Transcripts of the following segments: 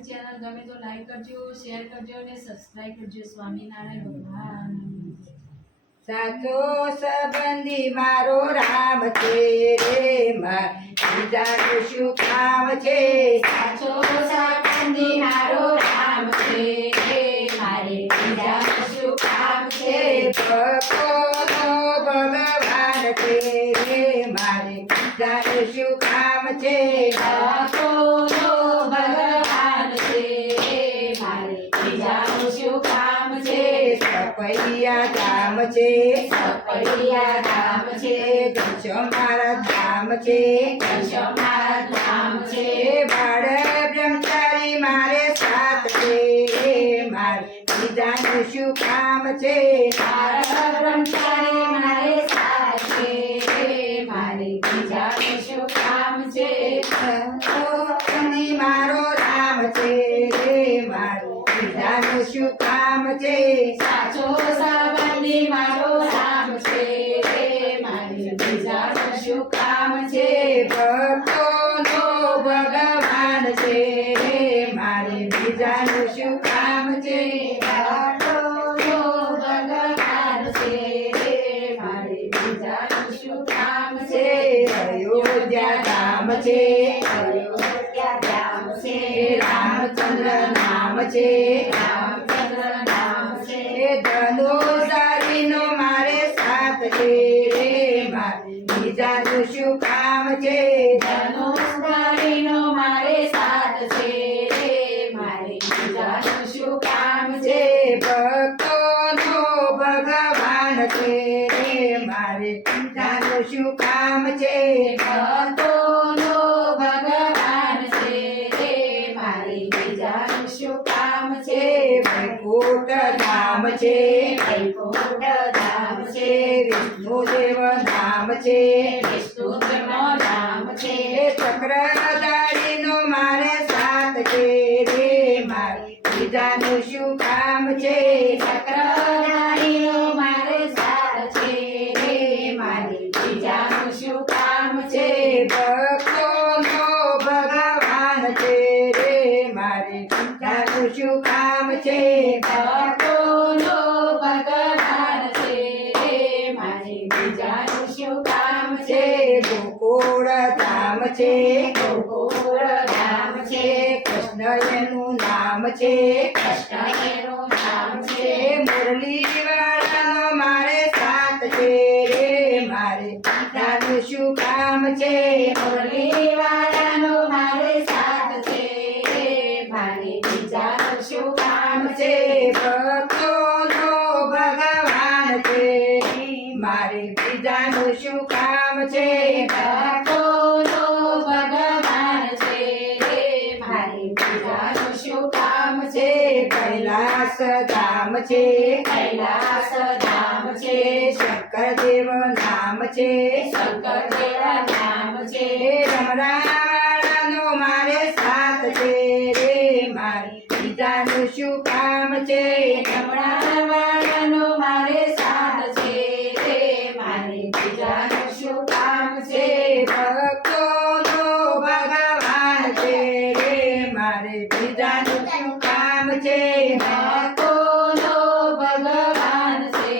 મારી ચેનલ ગમે તો લાઈક કરજો, શેર કરજો અને સબસ્ક્રાઇબ કરજો. સ્વામિનારાયણ ભગવાન. સાચો સંબંધી મારો રામ છે રે, બીજાનું શું કામ છે? સાચો સંબંધી મારો રામ છે, મારે બીજાનું શું કામ છે? ભક્તોનો ભગવાન છે રે, મારે બીજાનું શું કામ છે? ભક્તોનો ભગવાન છે, મારે બીજાનું શું કામ છે? સપૈયા ધામ છે, સપૈયા ધામ છે, ઘનશ્યામ મહારાજ ધામ છે, ઘનશ્યામ મહારાજ ધામ છે. બાળ બ્રહ્મચારી મારે સાથ છે, મારે બીજાનું શું કામ છે? મારા બ્રહ્મચારી મારે સાથ છે, મારે બીજાનું શું કામ છે? સંબંધી મારો રામ છે રે, મારે બીજાનું શું કામ છે? સાચો સંબંધી મારો રામ છે, મારે બીજાનું શું કામ છે? ભક્તોનો ભગવાન છે, મારે બીજાનું શું કામ છે? ભક્તોનો ભગવાન છે, મારે બીજાનું શું કામ છે? અયોધ્યા ધામ છે, અયોધ્યા ધામ છે, રામચંદ્ર નામ છે, રામચંદ્ર નામ છે. ધનુષારીનો મારે સાથ છે રે, મારે બીજાનું શું કામ છે? ધનુષધારીનો મારે સાથ છે, મારે બીજાનું શું કામ છે? ભક્તોનો ભગવાન છે રે, મારે બીજાનું શું કામ છે? ભક્તોનો ભગવાન છે, મારે બીજાનું શું કામ છે? વૈકુંઠ ધામ છે, વૈકુંઠ ધામ છે, વિષ્ણુદેવ ધામ છે, વિષ્ણુદેવનો ધામ છે. ચક્રધારીનો મારે સાથ છે રે, મારે બીજાનું શું કામ છે? ચક્રધારીનો મારે સાથ છે, મારે બીજાનું શું કામ છે? ભક્તોનો ભગવાન છે રે, મારે બીજાનું શું કામ છે? ભક્તોનો ભગવાન છે, મારે બીજાનું શું કામ છે? ગોકુળ ધામ છે, ગોકુળ ધામ છે, કૃષ્ણ એનું નામ છે, કૃષ્ણ એનું નામ છે. મુરલીવાળાનો મારે સાથ છે રે, મારે બીજાનું શું કામ છે? મુરલીવાળાનો મારે સાથ છે, મારે બીજાનું શું કામ છે? ભક્તોનો ભગવાન છે, મારે બીજાનું શું કામ છે? ભક્તોનો ભગવાન છે, મારે બીજાનું શું કામ છે? કૈલાસ ધામ છે, કૈલાસ ધામ છે, શંકરદેવ નામ છે, શંકરદેવ નામ છે. રમરાવાળાનો મારે સાથ છે રે, મારે બીજાનું શું કામ છે? રમણાવાળાનો મારે સાથ છે, મારે બીજાનું શું કામ છે? ભક્તોનો ભગવાન છે રે, મારે બીજાનું શું કામ છે? ભક્તોનો ભગવાન છે,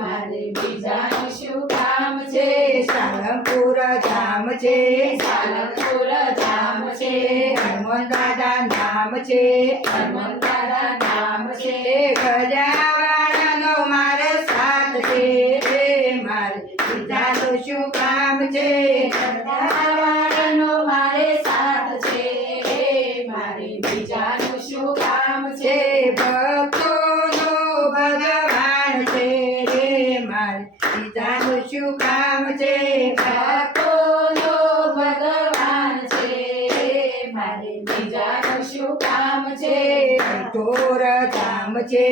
મારે બીજાનું શું કામ છે? સાળંગપુર ધામ છે, સાલંગપુર ધામ છે, હનુમાન દાદા નામ છે, હનુમાન દાદા નામ છે. ગજાવાળાનો મારે સાથ છે રે, મારે બીજાનું શું કામ છે? ગજાવાળાનો મારે સાથ છે, મારે બીજાનું શું કામ છે? ભક્તોનો ભગવાન છે રે, મારે બીજાનું શું કામ છે? ભક્તોનો ભગવાન છે, મારે બીજાનું શું કામ છે? ઢોર ધામ છે,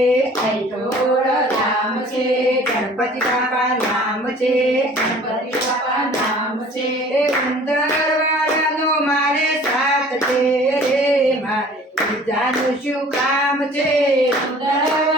ઐઠોર ધામ છે, ગણપતિ બાપા નામ છે, ગણપતિ બાપા નામ છે. ઉંદરવાળાનો મારે સાથ છે રે, મારે બીજાનું શું કામ છે? સુંદર